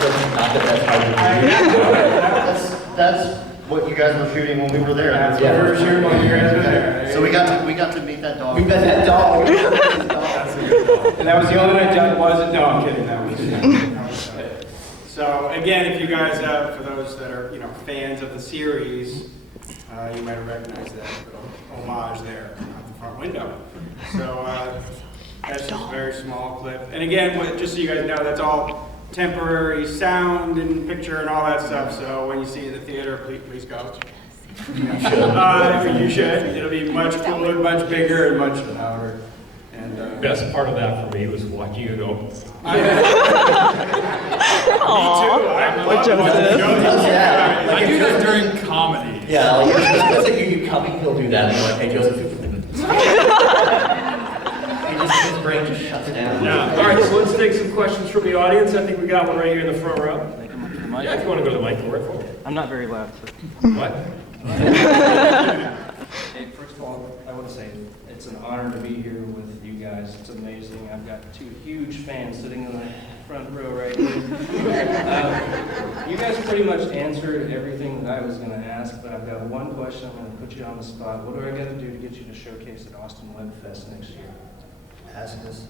not the best part of That's what you guys were shooting when we were there. That's what we were shooting when you guys were there. So we got to meet that dog. We met that dog. And that was the only night Doug wasn't. No, I'm kidding. That was. So again, if you guys, for those that are fans of the series, you might have recognized that little homage there out the front window. So that's just a very small clip. And again, just so you guys know, that's all temporary sound and picture and all that stuff. So when you see it in the theater, please go. You should. It'll be much cooler, much bigger, and much louder. And best part of that for me was watching you go. Me too. I do that during comedy. Yeah, like, it's like you coming, he'll do that. And you're like, hey, Joseph. His brain just shuts down. Yeah. All right, so let's take some questions from the audience. I think we got one right here in the front row. Yeah, if you want to go to the mic, go right for it. I'm not very loud. What? Hey, first of all, I want to say it's an honor to be here with you guys. It's amazing. I've got two huge fans sitting in the front row right here. You guys pretty much answered everything that I was going to ask, but I've got one question. I'm going to put you on the spot. What do I got to do to get you to showcase at Austin Web Fest next year? Ask us.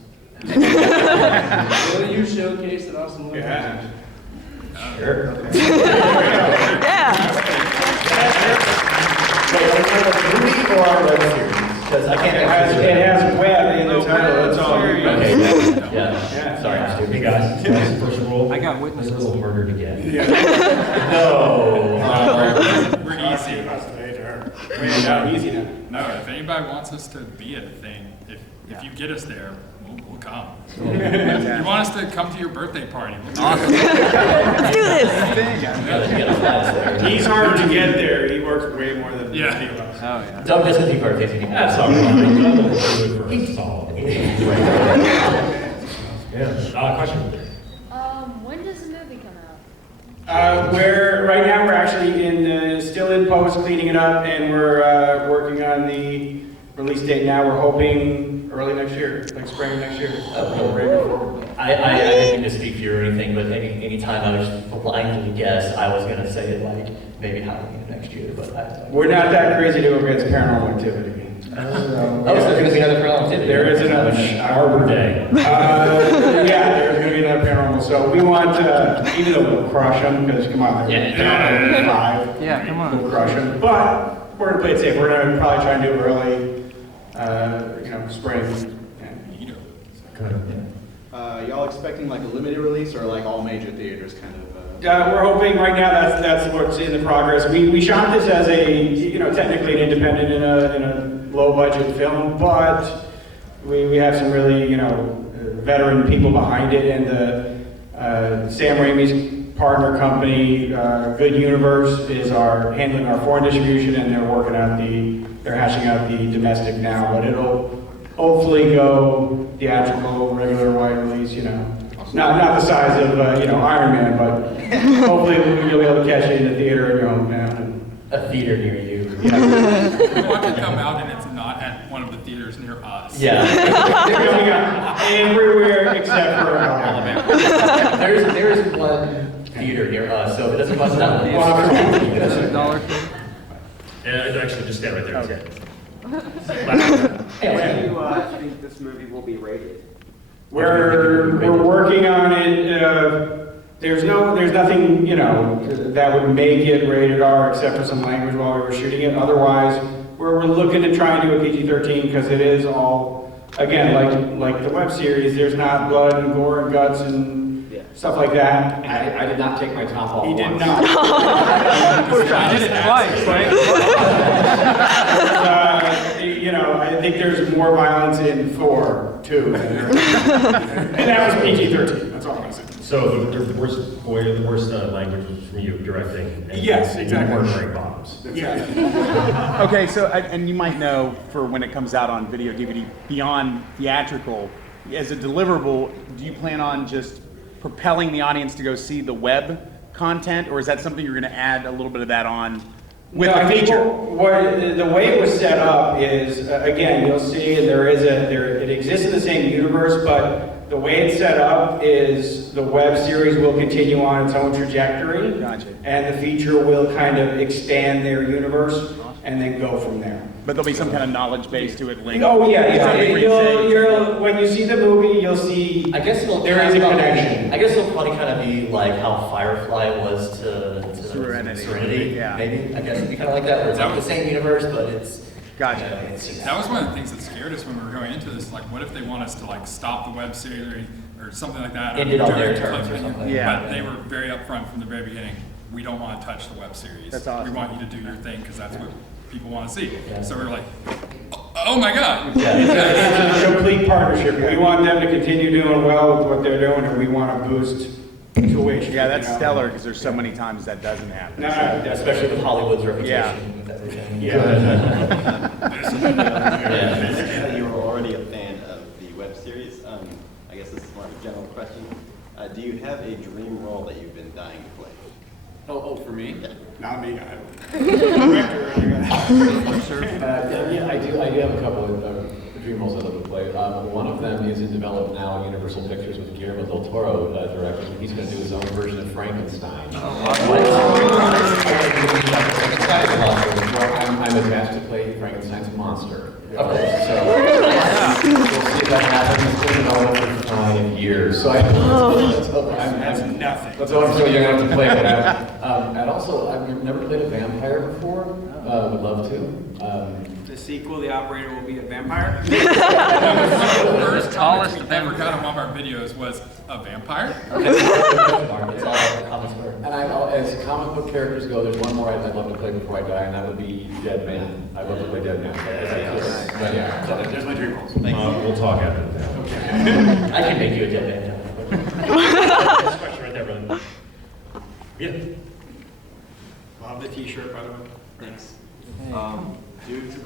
Will you showcase at Austin Web Fest? Sure. Yeah. Wait, are we talking about movie or our web series? Because I can't it has web in the title. That's all. Okay. Yeah. Sorry, I'm stupid. Hey guys, first rule. I got It's witnesses. a little harder to get. No. We're easy. Easy now. No, if anybody wants us to be at a thing, if you get us there, we'll come. If you want us to come to your birthday party, we'll do it. Let's do this. He's hard to get there. He works way more than Yeah. any of us. Oh, yeah. Doug doesn't do birthdays anymore. That's all right. Yeah. Question. When does the movie come out? Right now we're actually still in post cleaning it up, and we're working on the release date now. We're hoping early next year, like spring of next year. I didn't mean to speak for you or anything, but any time I was blindly guess, I was going to say it like maybe Halloween next year, but We're not that crazy to go against Paranormal Activity. so there's going to be another Paranormal Activity. There is another Arbor Day. Yeah, there's going to be another Paranormal. So we want, even though we'll crush them, because come on, they're 5. Yeah, come on. We'll crush them. But we're going to play it safe. We're going to probably try and do early, spring. Y'all expecting like a limited release or like all major theaters kind of? We're hoping right now that's what's in the progress. We shot this as a technically an independent in a low budget film, but we have some really veteran people behind it, and the Sam Raimi's partner company, Good Universe, is handling our foreign distribution, and they're hashing out the domestic now, but it'll hopefully go theatrical, regular wide release, not the size of Iron Man, but hopefully you'll be able to catch it in the theater in your hometown. A theater near you. We want to come out and it's not at one of the theaters near us. Yeah. Everywhere except for Alabama. There is one theater near us, so it doesn't must not be. $1. And actually, just stand right there. Okay. When do you think this movie will be rated? We're working on it. There's nothing that would make it rated R except for some language while we were shooting it. Otherwise, we're looking to try and do a PG-13 because it is all, again, like the web series. There's not blood and gore and guts and stuff like that. I did not take my top off. He did not. I did it twice, right? I think there's more violence in Thor, too. And that was PG-13. That's all I'm going to say. So the worst language was from you directing. And Yes, exactly. You weren't wearing bottoms. Yeah. Okay, so, and you might know for when it comes out on video, DVD, beyond theatrical, as a deliverable, do you plan on just propelling the audience to go see the web content, or is that something you're going to add a little bit of that on with the feature? The way it was set up is, again, you'll see it exists in the same universe, but the way it's set up is the web series will continue on its own trajectory. Gotcha. And the feature will kind of expand their universe and then go from there. But there'll be some kind of knowledge base to it linked. Oh, yeah, Something where you say- when you see the movie, you'll see I guess it'll there is a connection. I guess it'll probably kind of be like how Firefly was to Serenity. Yeah. Maybe. I guess it'd be kind of like that, where it's like the same universe, but it's. Gotcha. You know, it's That was one of the things that scared us when we were going into this. Like, what if they want us to like stop the web series or something like that? End it on their Direct terms or clip, something. Yeah. But they were very upfront from the very beginning. We don't want to touch the web series. That's awesome. We want you to do your thing because that's what people want to see. Yeah. So we were like, oh my god. Yeah. It's a complete partnership. We want them to continue doing well with what they're doing, and we want to boost tuition. Yeah, that's you know. stellar because there's so many times that doesn't happen. No, So- no, Especially with Hollywood's reputation Yeah. with everything. Yeah. You were already a fan of the web series. I guess this is more of a general question. Do you have a dream role that you've been dying to play? Oh, for me? Not me. Yeah, I do have a couple of dream roles I'd love to play. One of them is in development now at Universal Pictures with Guillermo del Toro directing. He's going to do his own version of Frankenstein. I'm attached to play Frankenstein's monster. Okay, so we'll see if that happens. It's been development for 5 years, so That's nothing. that's all I'm still young enough to play it out. And also, I've never played a vampire before. Would love to. The sequel, The Operator, will be a vampire. The first comment we ever got on one of our videos was a vampire. It's all about the comics word. And as comic book characters go, there's one more I'd love to play before I die, and that would be Dead Man. I'd love to play Dead Man. But yeah, so there's my dream roles. We'll talk after that. I can make you a dead man. This question right there, brother. Yeah. Love the T-shirt, by the way. Thanks. Due to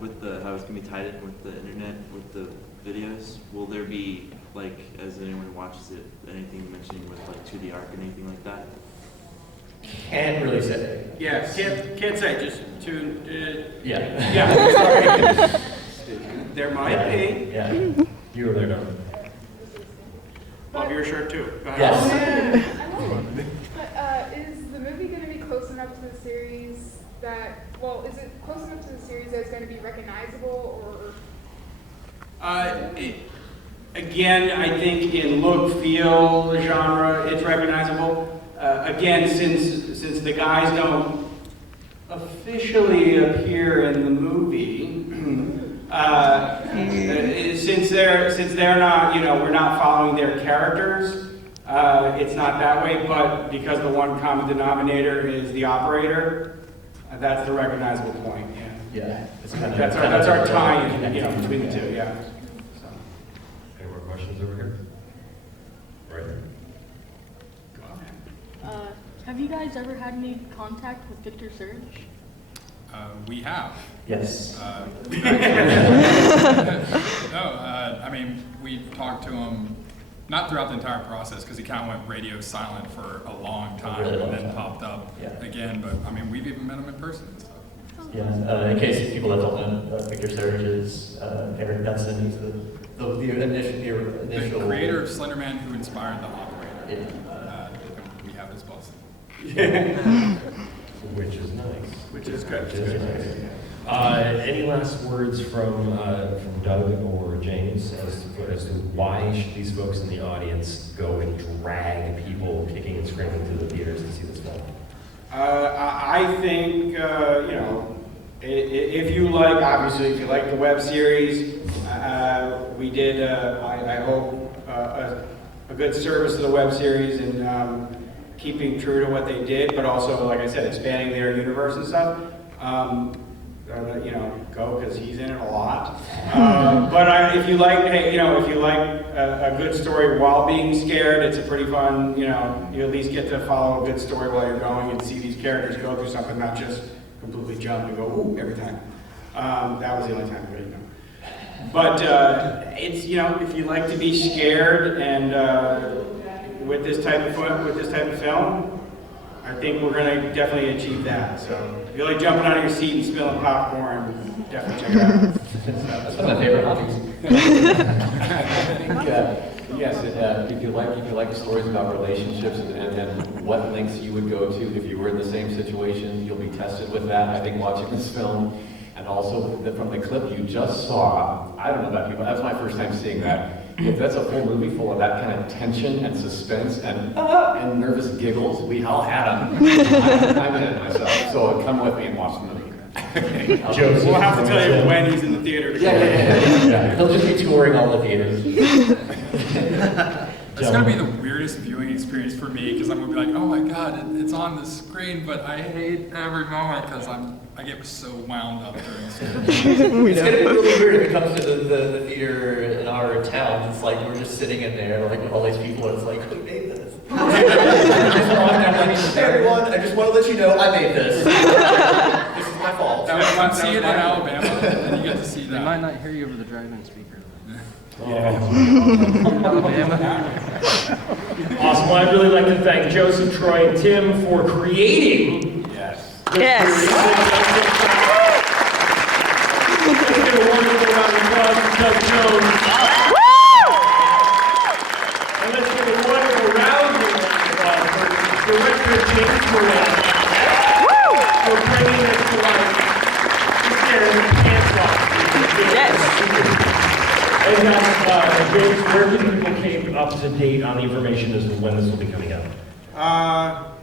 with the how it's gonna be tied in with the internet with the videos, will there be as anyone who watches it anything mentioning with 2D art and anything like that? Can't really say. Yes. Can't say. Just to. Yeah. Yeah. Sorry. There might be. Yeah. You were there, don't Love your shirt too. Go ahead. Yes. But is the movie going to be close enough to the series that, is it close enough to the series that it's going to be recognizable, or? Again, I think in look, feel, genre, it's recognizable. Again, since the guys don't officially appear in the movie, since they're not, we're not following their characters, it's not that way, but because the one common denominator is the operator, that's the recognizable point, yeah. Yeah. It's kind of, That's our tie-in, between the two, yeah. So. Any more questions over here? Right there. Have you guys ever had any contact with Victor Surge? We have. Yes. I mean, we've talked to him, not throughout the entire process, because he kind of went radio silent for a long time really long and then time. popped up Yeah. again. But I mean, we've even met him in person and stuff. Yeah. In case people that don't know, Victor Surge is Eric Benson. He's the initial. The creator of Slender Man who inspired the Operator. Yeah. We have his blessing. Which is nice. Which is good. Which is nice. Any last words from Doug or James as to why should these folks in the audience go and drag people kicking and screaming to the theaters to see this film? I think, if you like the web series, we did, I hope, a good service to the web series and keeping true to what they did, but also, like I said, expanding their universe and stuff. Go because he's in it a lot. But if you like, a good story while being scared, it's a pretty fun. You at least get to follow a good story while you're going and see these characters go through something, not just completely jump and go ooh every time. That was the only time, But it's if you like to be scared and with this type of film, I think we're going to definitely achieve that. So if you like jumping out of your seat and spilling popcorn, definitely check it out. That's one of my favorite hobbies. I think Yes, if you like stories about relationships and what lengths you would go to if you were in the same situation, you'll be tested with that. I think watching this film, and also from the clip you just saw, I don't know about you, but that's my first time seeing that. If that's a full movie full of that kind of tension and suspense and nervous giggles, we all had them. I'm in it myself, so come with me and watch the movie. Joseph, we'll have to tell you when he's in the theater. Yeah. He'll just be touring all the theaters. It's going to be the weirdest viewing experience for me because I'm going to be like, oh my God, it's on the screen, but I hate every moment because I get so wound up during this. It's going to be really weird if it comes to the theater in our town. It's like we're just sitting in there like with all these people and it's like, who made this? Hey everyone, I just want to let you know I made this. This is my fault. Now, if I'm seeing it in Alabama, then you get to see that. They might not hear you over the drive-in speaker. Awesome. Well, I'd really like to thank Joseph, Troy, and Tim for creating. Yes. Yes. Let's give a wonderful round of applause for Doug Jones. And let's give a wonderful rousing round of applause for Director James Moran for bringing this to life. Just there in the pants off. Yes. And James, where can people keep up to date on the information as to when this will be coming out?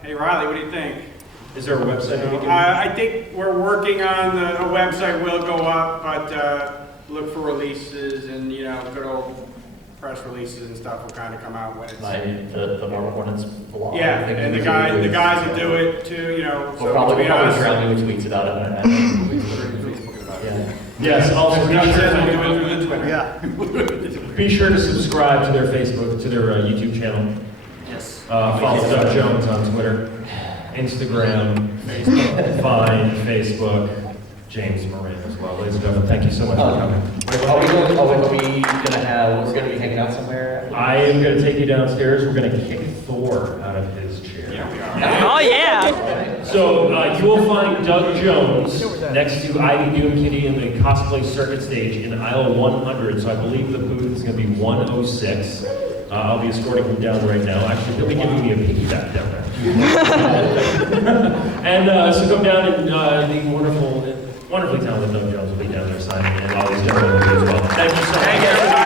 Hey Riley, what do you think? Is there a website we can? I think we're working on a website will go up, but look for releases and good old press releases and stuff will kind of come out when it's. The Marble Hornets blog. Yeah, and the guys will do it too. We'll probably around doing tweets about it. Yes, also be Yeah. be sure to subscribe to their Facebook, to their YouTube channel. Yes. Follow Doug Jones on Twitter, Instagram, Vine, Facebook, James Moran as well. Ladies and gentlemen, thank you so much for coming. We're gonna be hanging out somewhere? I am going to take you downstairs. We're going to kick Thor out of his chair. Oh, yeah. So you will find Doug Jones next to Ivy Doom Kitty in the cosplay circuit stage in aisle 100. So I believe the booth is going to be 106. I'll be escorting him down right now. Actually, they'll be giving me a piggyback down there. And so come down and the wonderfully talented Doug Jones will be down there signing, and all these gentlemen will be as well. Thank you so much.